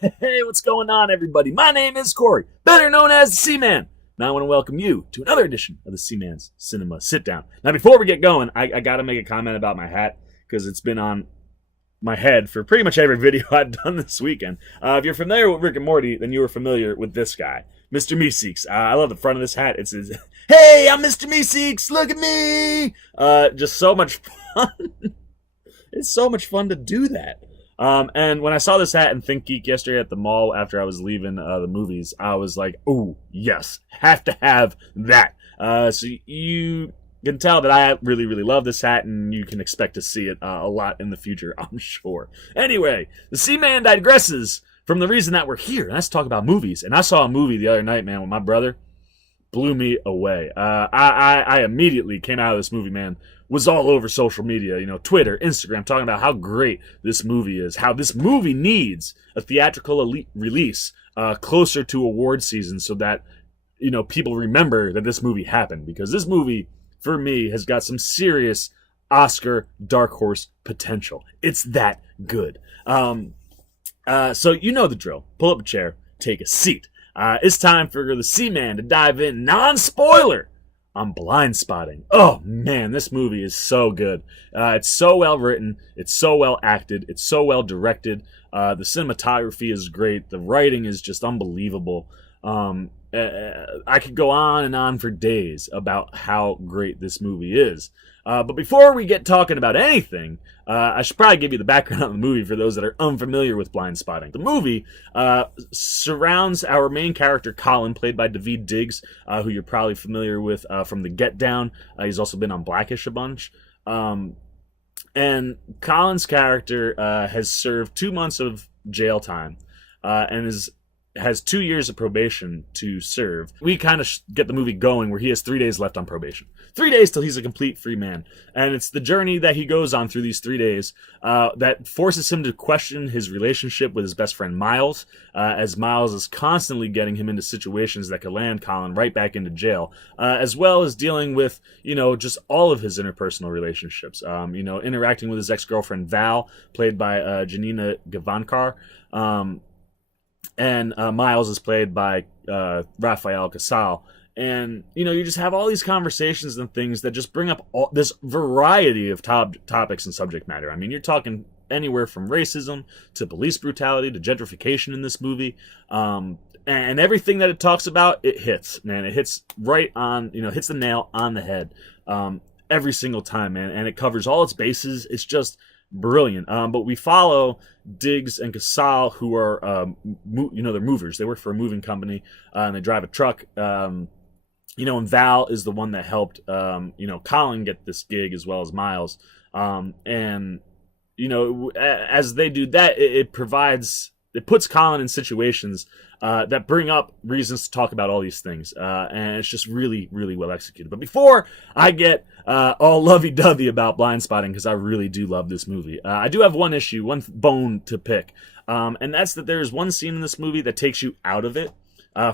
Hey, what's going on, everybody? My name is Corey, better known as the Seaman. Now I want to welcome you to another edition of the Seaman's Cinema Sit Down. Now, before we get going, I got to make a comment about my hat because it's been on my head for pretty much every video I've done this weekend. If you're familiar with Rick and Morty, then you are familiar with this guy, Mr. Meeseeks. I love the front of this hat. It says, "Hey, I'm Mr. Meeseeks. Look at me." Just so much fun. It's so much fun to do that. And when I saw this hat in Think Geek yesterday at the mall after I was leaving the movies, I was like, "Ooh, yes, have to have that." So you can tell that I really, really love this hat, and you can expect to see it a lot in the future, I'm sure. Anyway, the Seaman digresses from the reason that we're here, and let's talk about movies. And I saw a movie the other night, man, with my brother. Blew me away. I immediately came out of this movie, man. Was all over social media, Twitter, Instagram, talking about how great this movie is, how this movie needs a theatrical release closer to award season so that, people remember that this movie happened. Because this movie, for me, has got some serious Oscar dark horse potential. It's that good. So you know the drill. Pull up a chair, take a seat. It's time for the Seaman to dive in, non-spoiler, on Blindspotting. Oh man, this movie is so good. It's so well written. It's so well acted. It's so well directed. The cinematography is great. The writing is just unbelievable. I could go on and on for days about how great this movie is. But before we get talking about anything, I should probably give you the background on the movie for those that are unfamiliar with Blindspotting. The movie surrounds our main character, Colin, played by Daveed Diggs, who you're probably familiar with from The Get Down. He's also been on Blackish a bunch. And Colin's character has served 2 months of jail time and has 2 years of probation to serve. We kind of get the movie going where he has 3 days left on probation. 3 days till he's a complete free man. And it's the journey that he goes on through these 3 days that forces him to question his relationship with his best friend Miles, as Miles is constantly getting him into situations that could land Colin right back into jail, as well as dealing with, just all of his interpersonal relationships, interacting with his ex-girlfriend Val, played by Janina Gavankar, and Miles is played by Rafael Casal. And, you just have all these conversations and things that just bring up all this variety of topics and subject matter. I mean, you're talking anywhere from racism to police brutality to gentrification in this movie. And everything that it talks about, it hits, man. It hits right on, hits the nail on the head every single time, man. And it covers all its bases. It's just brilliant. But we follow Diggs and Casal, who are, they're movers. They work for a moving company, and they drive a truck. And Val is the one that helped, Colin get this gig as well as Miles. And, as they do that, it puts Colin in situations that bring up reasons to talk about all these things. And it's just really, really well executed. But before I get all lovey-dovey about Blindspotting, because I really do love this movie, I do have one issue, one bone to pick. And that's that there's one scene in this movie that takes you out of it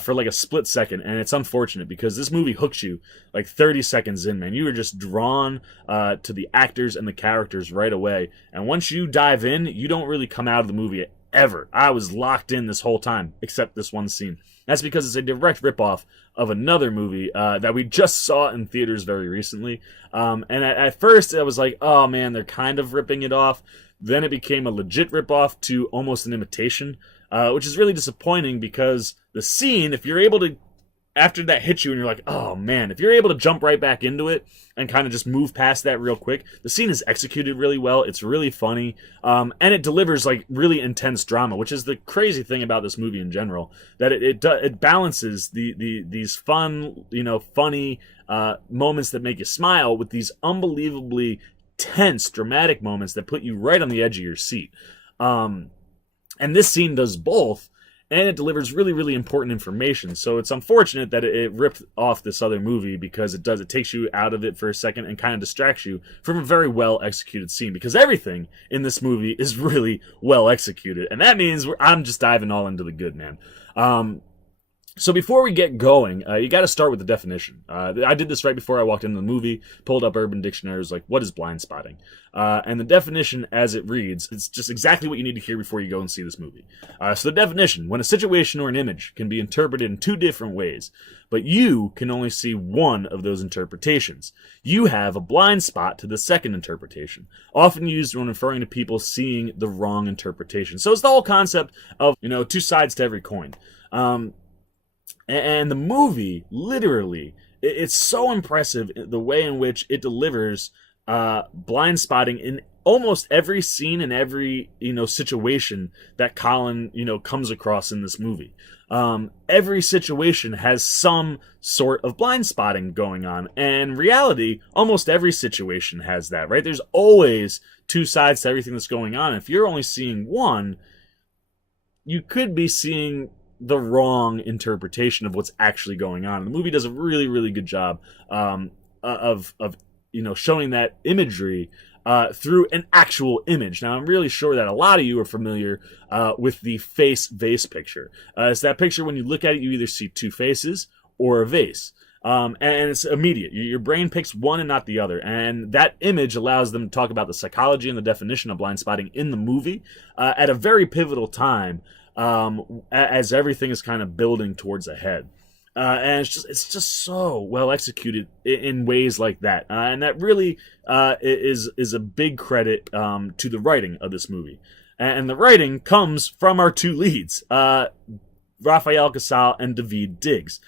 for like a split second. And it's unfortunate because this movie hooks you like 30 seconds in, man. You are just drawn to the actors and the characters right away. And once you dive in, you don't really come out of the movie ever. I was locked in this whole time, except this one scene. That's because it's a direct ripoff of another movie that we just saw in theaters very recently. And at first, I was like, oh man, they're kind of ripping it off. Then it became a legit ripoff to almost an imitation, which is really disappointing because the scene, if you're able to, after that hits you and you're like, oh man, if you're able to jump right back into it and kind of just move past that real quick, the scene is executed really well. It's really funny. And it delivers like really intense drama, which is the crazy thing about this movie in general, that it balances these fun, funny moments that make you smile with these unbelievably tense, dramatic moments that put you right on the edge of your seat. And this scene does both. And it delivers really, really important information. So it's unfortunate that it ripped off this other movie because it takes you out of it for a second and kind of distracts you from a very well executed scene. Because everything in this movie is really well executed. And that means I'm just diving all into the good, man. So before we get going, you got to start with the definition. I did this right before I walked into the movie, pulled up Urban Dictionary, was like, what is blind spotting? And the definition as it reads, it's just exactly what you need to hear before you go and see this movie. So the definition, when a situation or an image can be interpreted in two different ways, but you can only see one of those interpretations. You have a blind spot to the second interpretation, often used when referring to people seeing the wrong interpretation. So it's the whole concept of, two sides to every coin. And the movie, literally, it's so impressive the way in which it delivers blind spotting in almost every scene and every, situation that Colin, comes across in this movie. Every situation has some sort of blind spotting going on. And in reality, almost every situation has that, right? There's always two sides to everything that's going on. If you're only seeing one, you could be seeing the wrong interpretation of what's actually going on. The movie does a really, really good job of showing that imagery through an actual image. Now, I'm really sure that a lot of you are familiar with the face vase picture. It's that picture when you look at it, you either see two faces or a vase. And it's immediate. Your brain picks one and not the other. And that image allows them to talk about the psychology and the definition of blind spotting in the movie at a very pivotal time, as everything is kind of building towards a head. And it's just so well executed in ways like that. And that really is a big credit to the writing of this movie. And the writing comes from our two leads, Raphael Casal and David Diggs.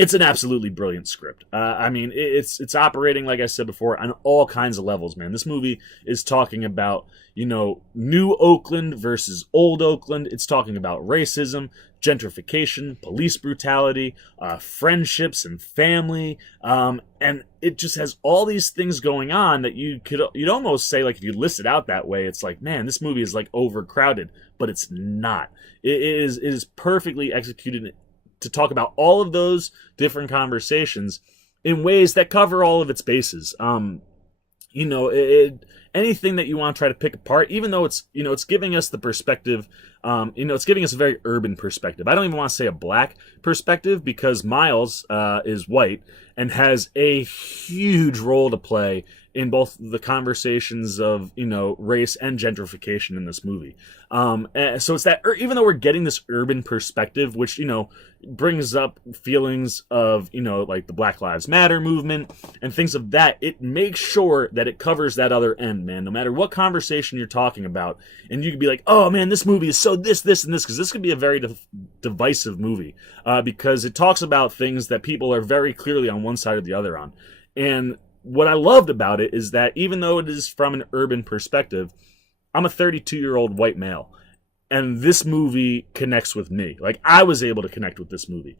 It's an absolutely brilliant script. It's operating, like I said before, on all kinds of levels, man. This movie is talking about, new Oakland versus old Oakland. It's talking about racism, gentrification, police brutality, friendships and family. And it just has all these things going on that you'd almost say, like, if you list it out that way, it's like, man, this movie is like overcrowded, but it's not. It is perfectly executed to talk about all of those different conversations in ways that cover all of its bases. Anything that you want to try to pick apart, even though it's giving us the perspective, it's giving us a very urban perspective. I don't even want to say a black perspective, because Miles is white and has a huge role to play in both the conversations of, race and gentrification in this movie. So it's that, even though we're getting this urban perspective, which, brings up feelings of, like the Black Lives Matter movement and things of that, it makes sure that it covers that other end, man. No matter what conversation you're talking about, and you could be like, oh man, this movie is so this, and this, because this could be a very divisive movie, because it talks about things that people are very clearly on one side or the other on. And what I loved about it is that even though it is from an urban perspective, I'm a 32-year-old white male, and this movie connects with me. Like, I was able to connect with this movie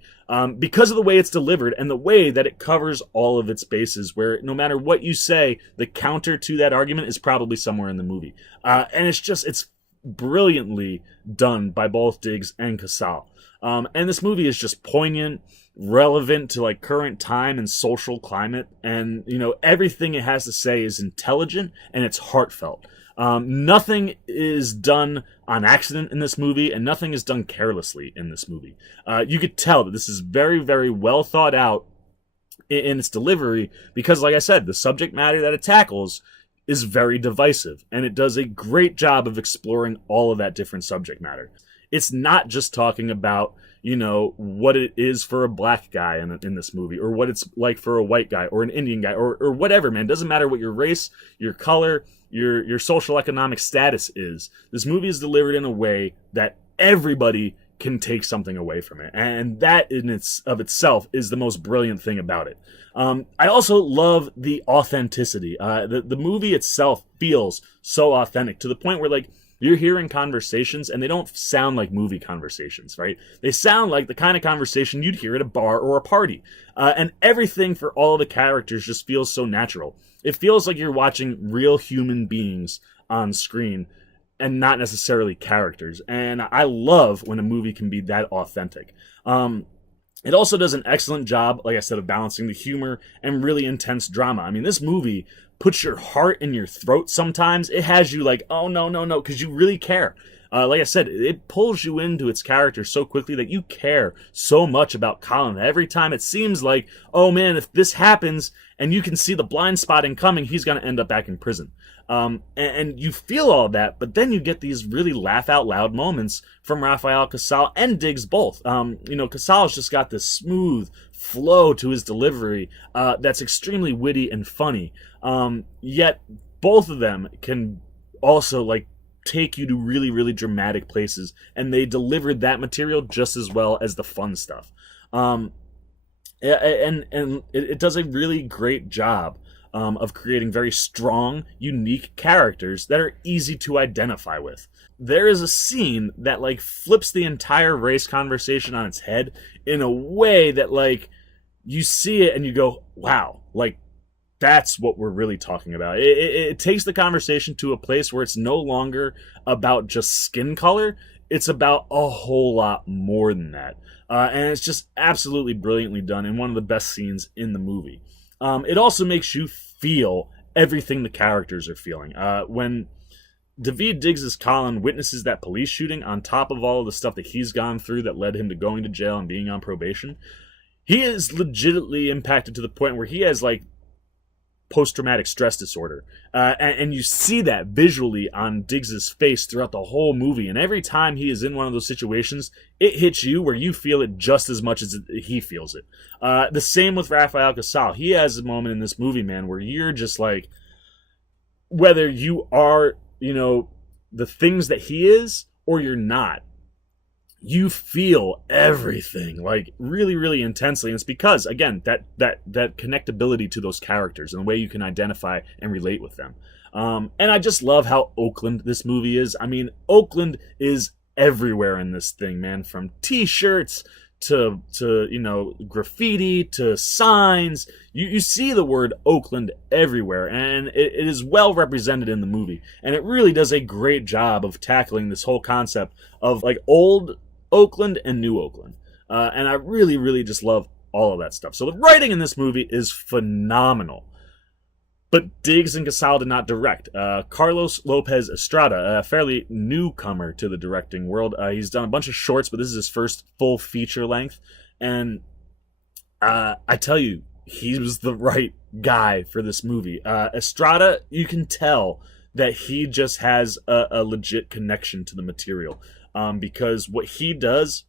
because of the way it's delivered and the way that it covers all of its bases, where no matter what you say, the counter to that argument is probably somewhere in the movie. And it's brilliantly done by both Diggs and Casal. And this movie is just poignant, relevant to like current time and social climate, and everything it has to say is intelligent and it's heartfelt. Nothing is done on accident in this movie, and nothing is done carelessly in this movie. You could tell that this is very, very well thought out in its delivery, because, like I said, the subject matter that it tackles is very divisive, and it does a great job of exploring all of that different subject matter. It's not just talking about, what it is for a black guy in this movie, or what it's like for a white guy or an Indian guy or whatever, man. It doesn't matter what your race, your color, your social economic status is. This movie is delivered in a way that everybody can take something away from it. And that in itself is the most brilliant thing about it. I also love the authenticity. The movie itself feels so authentic, to the point where, like, you're hearing conversations and they don't sound like movie conversations, right? They sound like the kind of conversation you'd hear at a bar or a party. And everything for all the characters just feels so natural. It feels like you're watching real human beings on screen and not necessarily characters. And I love when a movie can be that authentic. It also does an excellent job, like I said, of balancing the humor and really intense drama. I mean, this movie puts your heart in your throat sometimes. It has you like, oh, no, because you really care. Like I said, it pulls you into its character so quickly that you care so much about Colin. Every time it seems like, oh man, if this happens and you can see the blind spotting coming, he's going to end up back in prison. And you feel all that, but then you get these really laugh out loud moments from Rafael Casal and Diggs both. Casal's just got this smooth flow to his delivery that's extremely witty and funny. Yet both of them can also take you to really, really dramatic places, and they delivered that material just as well as the fun stuff. And it does a really great job of creating very strong, unique characters that are easy to identify with. There is a scene that flips the entire race conversation on its head in a way that you see it and you go, wow, that's what we're really talking about. It takes the conversation to a place where it's no longer about just skin color. It's about a whole lot more than that. And it's just absolutely brilliantly done and one of the best scenes in the movie. It also makes you feel everything the characters are feeling. When Daveed Diggs' Colin witnesses that police shooting on top of all of the stuff that he's gone through that led him to going to jail and being on probation, he is legitimately impacted to the point where he has post-traumatic stress disorder. And you see that visually on Diggs' face throughout the whole movie. And every time he is in one of those situations, it hits you where you feel it just as much as he feels it. The same with Rafael Casal. He has a moment in this movie, man, where you're just whether you are, the things that he is or you're not, you feel everything really, really intensely. And it's because, again, that connectability to those characters and the way you can identify and relate with them. And I just love how Oakland this movie is. I mean, Oakland is everywhere in this thing, man, from t-shirts to graffiti to signs. You see the word Oakland everywhere, and it is well represented in the movie. And it really does a great job of tackling this whole concept of old Oakland and New Oakland. And I really, really just love all of that stuff. So the writing in this movie is phenomenal. But Diggs and Casal did not direct. Carlos Lopez Estrada, a fairly newcomer to the directing world. He's done a bunch of shorts, but this is his first full feature length. And I tell you, he was the right guy for this movie. Estrada, you can tell that he just has a legit connection to the material. Because what he does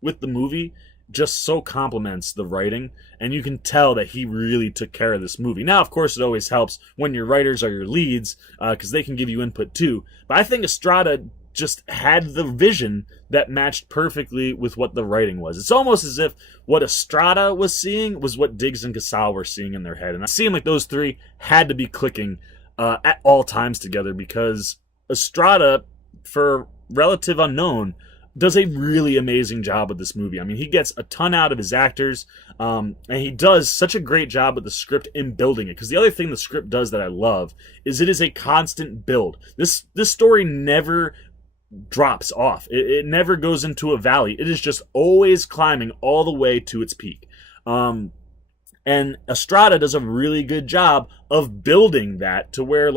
with the movie just so complements the writing, and you can tell that he really took care of this movie. Now, of course, it always helps when your writers are your leads, because they can give you input too. But I think Estrada just had the vision that matched perfectly with what the writing was. It's almost as if what Estrada was seeing was what Diggs and Casal were seeing in their head. And it seemed like those three had to be clicking at all times together, because Estrada, for relative unknown, does a really amazing job with this movie. I mean, he gets a ton out of his actors, and he does such a great job with the script in building it. Because the other thing the script does that I love is it is a constant build. This story never drops off. It never goes into a valley. It is just always climbing all the way to its peak. And Estrada does a really good job of building that to where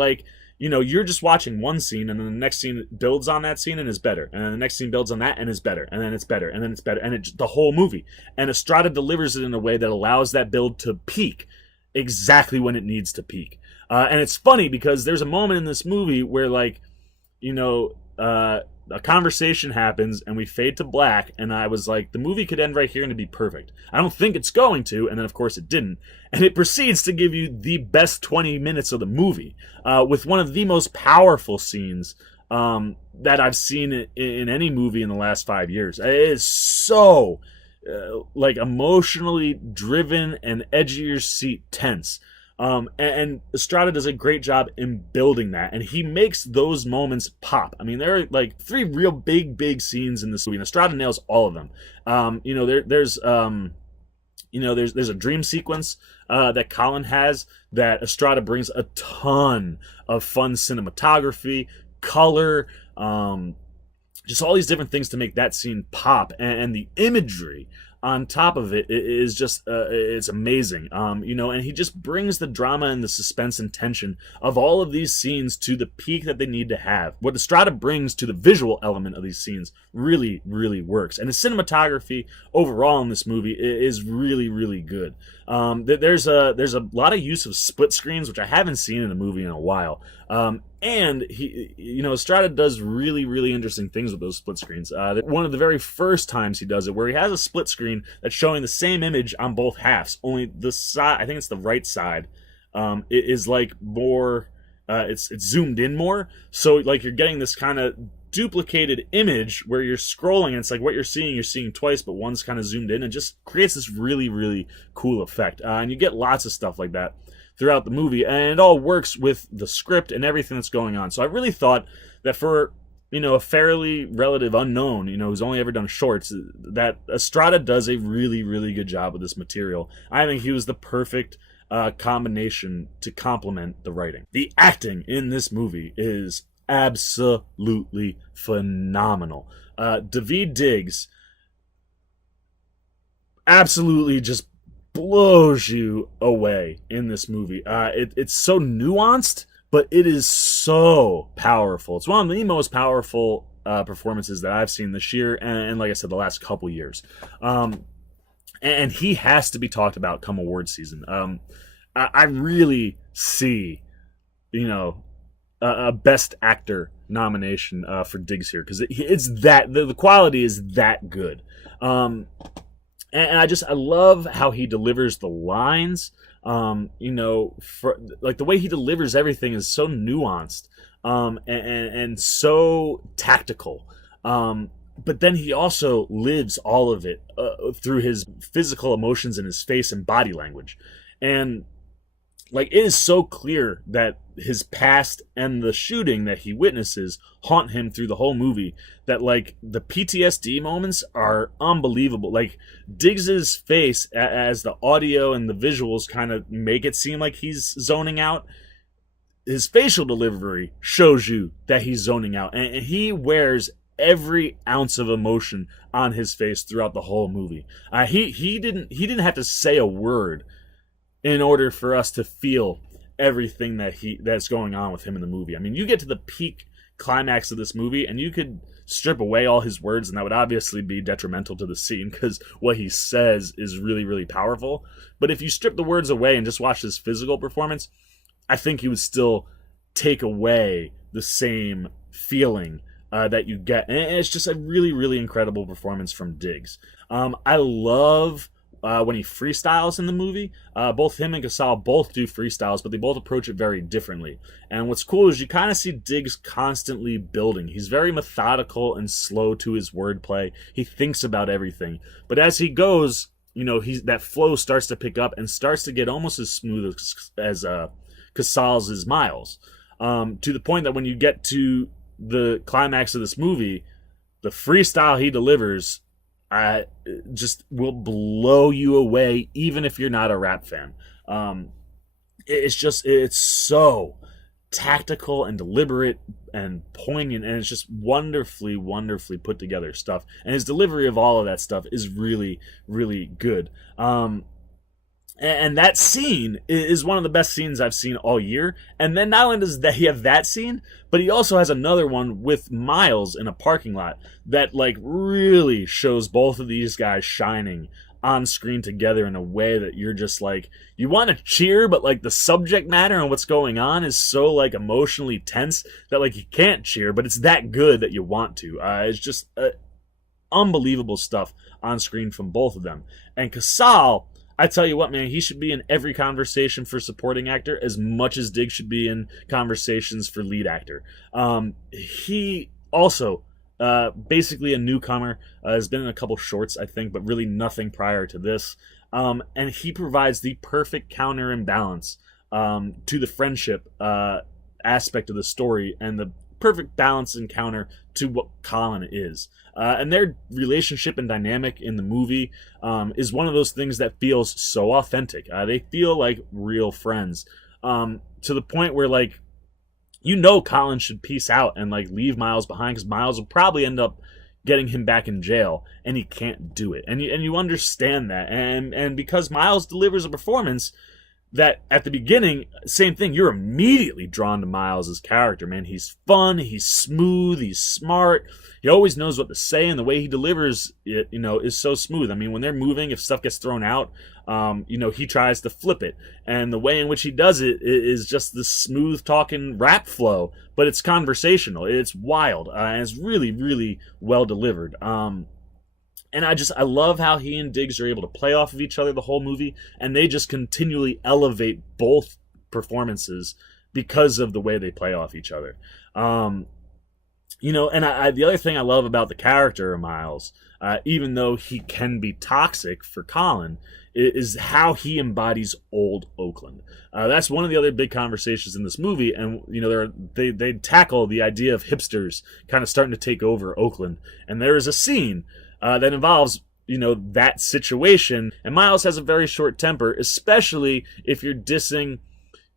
you're just watching one scene, and then the next scene builds on that scene and is better. And then the next scene builds on that and is better. And then it's better. And then it's better. And it's the whole movie. And Estrada delivers it in a way that allows that build to peak exactly when it needs to peak. And it's funny because there's a moment in this movie where, a conversation happens and we fade to black, and I was like, the movie could end right here and it'd be perfect. I don't think it's going to, and then of course it didn't. And it proceeds to give you the best 20 minutes of the movie, with one of the most powerful scenes that I've seen in any movie in the last 5 years. It is so emotionally driven and edge of your seat tense. And Estrada does a great job in building that, and he makes those moments pop. I mean, there are three real big scenes in this movie, and Estrada nails all of them. There's a dream sequence that Colin has that Estrada brings a ton of fun cinematography, color, just all these different things to make that scene pop, and the imagery on top of it is just it's amazing. And he just brings the drama and the suspense and tension of all of these scenes to the peak that they need to have. What Estrada brings to the visual element of these scenes really, really works, and the cinematography overall in this movie is really, really good. There's a lot of use of split screens, which I haven't seen in a movie in a while. And Estrada does really, really interesting things with those split screens. One of the very first times he does it, where he has a split screen that's showing the same image on both halves, only the side, I think it's the right side, is like more, it's zoomed in more. So like you're getting this kind of duplicated image where you're scrolling and it's like what you're seeing twice, but one's kind of zoomed in, and just creates this really, really cool effect. And you get lots of stuff like that throughout the movie, and it all works with the script and everything that's going on. So I really thought that for a fairly relative unknown, who's only ever done shorts, that Estrada does a really, really good job with this material. I think he was the perfect combination to complement the writing. The acting in this movie is absolutely phenomenal. Daveed Diggs absolutely just blows you away in this movie. It's so nuanced, but it is so powerful. It's one of the most powerful performances that I've seen this year, and like I said, the last couple years. And he has to be talked about come award season. I really see, a Best Actor nomination for Diggs here, because it's that the quality is that good. And I love how he delivers the lines. For like the way he delivers everything is so nuanced, and so tactical. But then he also lives all of it through his physical emotions and his face and body language. And like, it is so clear that his past and the shooting that he witnesses haunt him through the whole movie, that like the PTSD moments are unbelievable. Like Diggs's face, as the audio and the visuals kind of make it seem like he's zoning out, his facial delivery shows you that he's zoning out, and he wears every ounce of emotion on his face throughout the whole movie. He didn't have to say a word in order for us to feel everything that's going on with him in the movie. I mean, you get to the peak climax of this movie, and you could strip away all his words, and that would obviously be detrimental to the scene, because what he says is really, really powerful. But if you strip the words away and just watch his physical performance, I think he would still take away the same feeling that you get. And it's just a really, really incredible performance from Diggs. I love when he freestyles in the movie. Both him and Casal both do freestyles, but they both approach it very differently. And what's cool is you kind of see Diggs constantly building. He's very methodical and slow to his wordplay. He thinks about everything. But as he goes, that flow starts to pick up and starts to get almost as smooth as Casal's is Miles. To the point that when you get to the climax of this movie, the freestyle he delivers just will blow you away, even if you're not a rap fan. It's so tactical and deliberate and poignant, and it's just wonderfully, wonderfully put together stuff. And his delivery of all of that stuff is really, really good. And that scene is one of the best scenes I've seen all year. And then not only does he have that scene, but he also has another one with Miles in a parking lot that like really shows both of these guys shining on screen together in a way that you're just like, you want to cheer, but like the subject matter and what's going on is so like emotionally tense that like you can't cheer, but it's that good that you want to. It's just unbelievable stuff on screen from both of them. And Casal, I tell you what, man, he should be in every conversation for supporting actor as much as Diggs should be in conversations for lead actor. He also, basically a newcomer, has been in a couple shorts, I think, but really nothing prior to this. And he provides the perfect counter and balance to the friendship aspect of the story, and the perfect balance and counter to what Colin is. And their relationship and dynamic in the movie is one of those things that feels so authentic. They feel like real friends, to the point where like, Colin should peace out and like leave Miles behind, because Miles will probably end up getting him back in jail, and he can't do it. And you understand that. And because Miles delivers a performance that at the beginning, same thing, you're immediately drawn to Miles' character, man. He's fun, he's smooth, he's smart. He always knows what to say, and the way he delivers it, is so smooth. I mean, when they're moving, if stuff gets thrown out, he tries to flip it. And the way in which he does it is just this smooth talking rap flow, but it's conversational. It's wild, and it's really, really well delivered. And I love how he and Diggs are able to play off of each other the whole movie, and they just continually elevate both performances because of the way they play off each other. The other thing I love about the character of Miles, even though he can be toxic for Colin, is how he embodies old Oakland. That's one of the other big conversations in this movie, and they tackle the idea of hipsters kind of starting to take over Oakland. And there is a scene that involves that situation, and Miles has a very short temper, especially if you're dissing.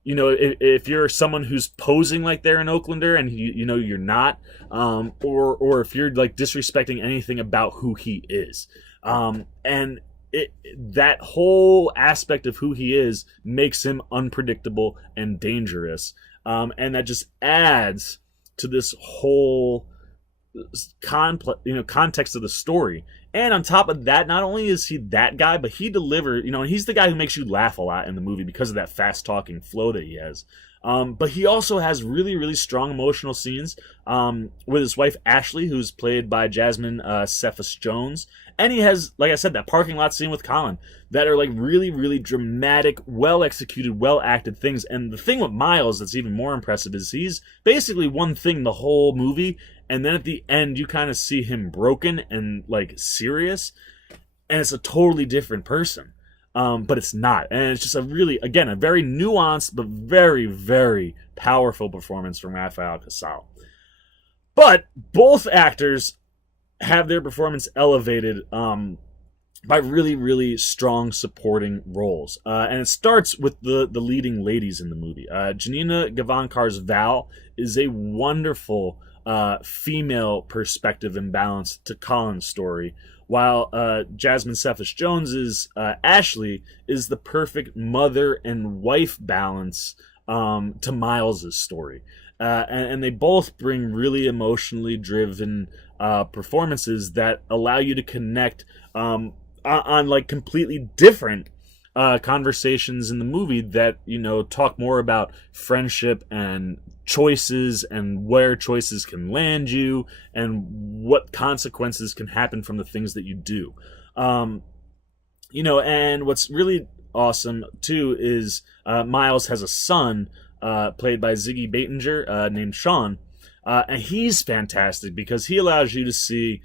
If you're someone who's posing like they're an Oaklander and you're not, or if you're like disrespecting anything about who he is, and that whole aspect of who he is makes him unpredictable and dangerous, and that just adds to this whole context of the story. And on top of that, not only is he that guy, but he delivers, and he's the guy who makes you laugh a lot in the movie because of that fast talking flow that he has. But he also has really, really strong emotional scenes with his wife Ashley, who's played by Jasmine Cephas Jones. And he has, like I said, that parking lot scene with Colin that are like really, really dramatic, well executed, well acted things. And the thing with Miles that's even more impressive is he's basically one thing the whole movie, and then at the end you kind of see him broken and like serious, and it's a totally different person. But it's not. And it's just a very nuanced but very, very powerful performance from Rafael Casal. But both actors have their performance elevated by really, really strong supporting roles. And it starts with the leading ladies in the movie. Janina Gavonkar's Val is a wonderful female perspective and balance to Colin's story, while Jasmine Cephas Jones's Ashley is the perfect mother and wife balance to Miles's story. And they both bring really emotionally driven performances that allow you to connect on like completely different conversations in the movie that talk more about friendship and choices and where choices can land you and what consequences can happen from the things that you do. And what's really awesome too is Miles has a son played by Ziggy Batinger named Sean, and he's fantastic because he allows you to see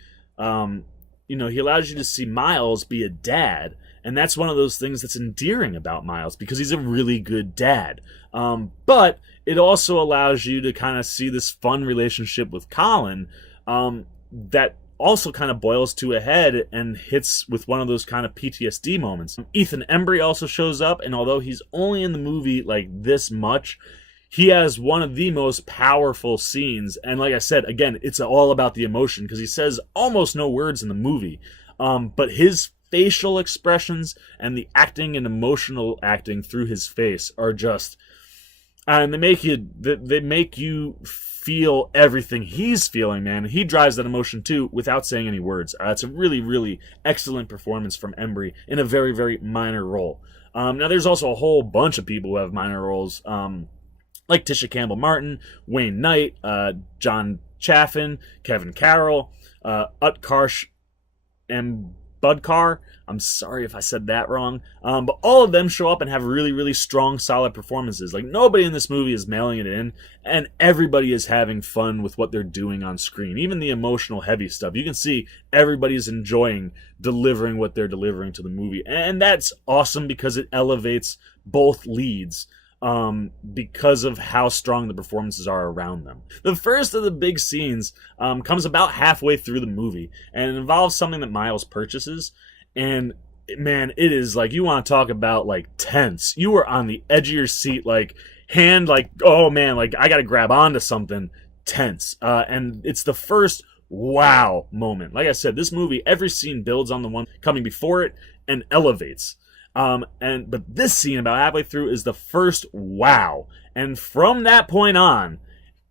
Miles be a dad. And that's one of those things that's endearing about Miles because he's a really good dad. But it also allows you to kind of see this fun relationship with Colin that also kind of boils to a head and hits with one of those kind of PTSD moments. Ethan Embry also shows up, and although he's only in the movie like this much, he has one of the most powerful scenes. And like I said, again, it's all about the emotion because he says almost no words in the movie. But his facial expressions and the acting and emotional acting through his face are just, and they make you feel everything he's feeling, man. He drives that emotion too without saying any words. It's a really, really excellent performance from Embry in a very, very minor role. Now there's also a whole bunch of people who have minor roles, like Tisha Campbell-Martin, Wayne Knight, John Chaffin, Kevin Carroll, Utkarsh and Budkar. I'm sorry if I said that wrong. But all of them show up and have really, really strong, solid performances. Like, nobody in this movie is mailing it in, and everybody is having fun with what they're doing on screen. Even the emotional, heavy stuff. You can see everybody's enjoying delivering what they're delivering to the movie. And that's awesome because it elevates both leads because of how strong the performances are around them. The first of the big scenes comes about halfway through the movie, and it involves something that Miles purchases, and man, it is like, you want to talk about like tense. You are on the edge of your seat, like hand, like, oh man, like I gotta grab onto something, tense. And it's the first wow moment. Like I said, this movie, every scene builds on the one coming before it and elevates. But this scene about halfway through is the first wow. And from that point on,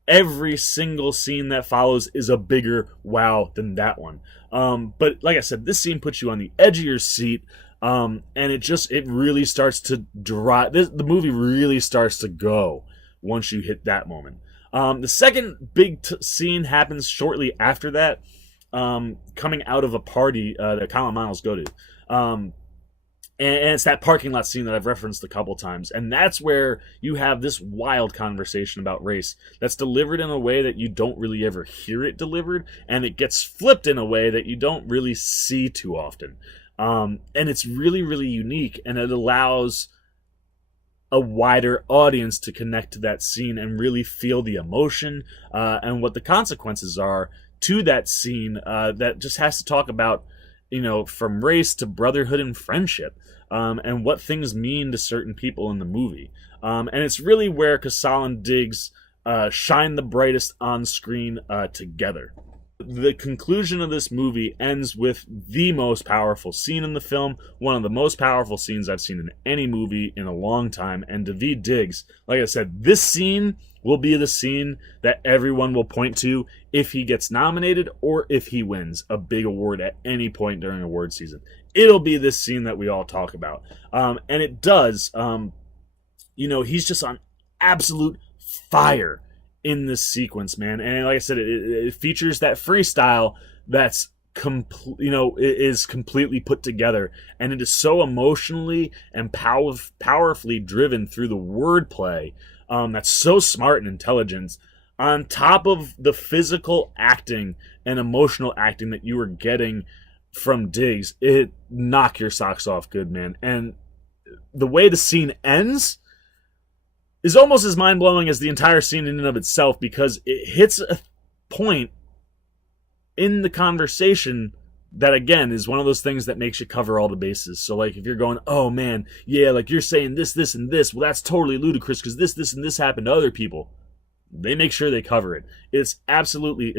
every single scene that follows is a bigger wow than that one. But like I said, this scene puts you on the edge of your seat. And it really starts to drive. The movie really starts to go once you hit that moment. The second big scene happens shortly after that, coming out of a party that Kyle and Miles go to. And it's that parking lot scene that I've referenced a couple times. And that's where you have this wild conversation about race that's delivered in a way that you don't really ever hear it delivered. And it gets flipped in a way that you don't really see too often. And it's really, really unique. And it allows a wider audience to connect to that scene and really feel the emotion and what the consequences are to that scene that just has to talk about, from race to brotherhood and friendship, and what things mean to certain people in the movie. And it's really where Casal and Diggs shine the brightest on screen together. The conclusion of this movie ends with the most powerful scene in the film, one of the most powerful scenes I've seen in any movie in a long time. And Daveed Diggs, like I said, this scene will be the scene that everyone will point to if he gets nominated or if he wins a big award at any point during award season. It'll be this scene that we all talk about. And it does. He's just on absolute fire in this sequence, man. And like I said, it features that freestyle that's is completely put together, and it is so emotionally and powerfully driven through the wordplay. That's so smart and intelligent, on top of the physical acting and emotional acting that you were getting from Diggs. It knock your socks off good, man. And the way the scene ends is almost as mind-blowing as the entire scene in and of itself, because it hits a point in the conversation that, again, is one of those things that makes you cover all the bases. So, like, if you're going, oh, man, yeah, like, you're saying this, this, and this, well, that's totally ludicrous because this, and this happened to other people. They make sure they cover it. It's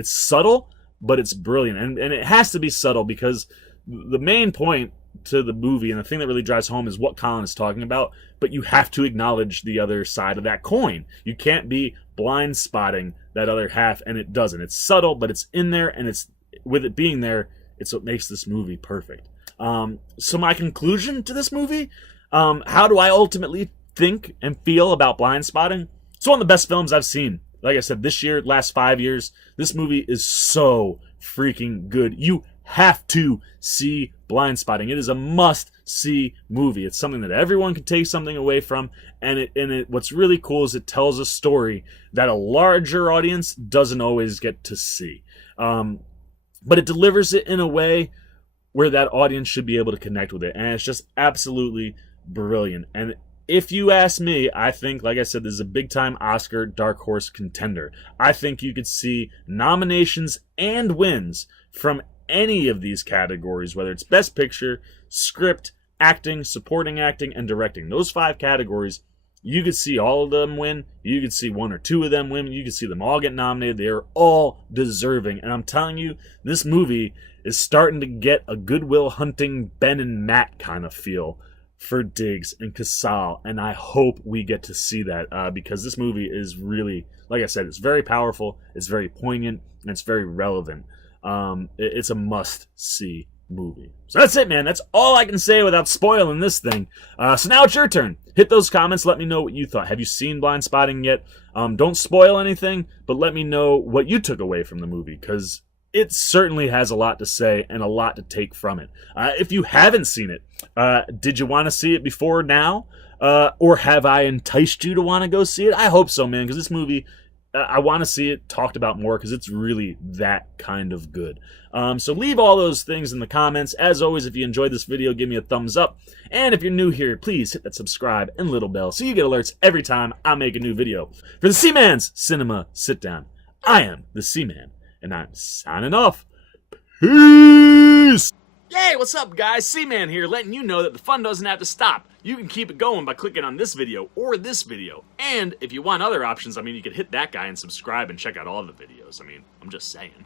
subtle, but it's brilliant. And it has to be subtle because the main point to the movie and the thing that really drives home is what Colin is talking about, but you have to acknowledge the other side of that coin. You can't be blind spotting that other half, and it doesn't. It's subtle, but it's in there, and it's with it being there, it's what makes this movie perfect. So my conclusion to this movie, how do I ultimately think and feel about Blindspotting? It's one of the best films I've seen. Like I said, this year, last 5 years, this movie is so freaking good. You have to see Blindspotting. It is a must-see movie. It's something that everyone can take something away from, and what's really cool is it tells a story that a larger audience doesn't always get to see. But it delivers it in a way where that audience should be able to connect with it, and it's just absolutely brilliant. And if you ask me, I think, like I said, this is a big-time Oscar dark horse contender. I think you could see nominations and wins from any of these categories, whether it's Best Picture, Script, Acting, Supporting Acting, and Directing. Those 5 categories, you could see all of them win. You could see 1 or 2 of them win. You could see them all get nominated. They are all deserving. And I'm telling you, this movie is starting to get a Good Will Hunting Ben and Matt kind of feel for Diggs and Casal, and I hope we get to see that because this movie is really, like I said, it's very powerful, it's very poignant, and it's very relevant. It's a must-see movie. So that's it, man. That's all I can say without spoiling this thing. So now it's your turn. Hit those comments. Let me know what you thought. Have you seen Blindspotting yet? Don't spoil anything, but let me know what you took away from the movie, because it certainly has a lot to say and a lot to take from it. If you haven't seen it, did you want to see it before now? Or have I enticed you to want to go see it? I hope so, man, because this movie, I want to see it talked about more because it's really that kind of good. So leave all those things in the comments. As always, if you enjoyed this video, give me a thumbs up. And if you're new here, please hit that subscribe and little bell so you get alerts every time I make a new video. For the Seaman's Cinema Sit Down, I am the Seaman, and I'm signing off. Peace! Hey, what's up, guys? Seaman here, letting you know that the fun doesn't have to stop. You can keep it going by clicking on this video or this video. And if you want other options, you could hit that guy and subscribe and check out all the videos. I'm just saying.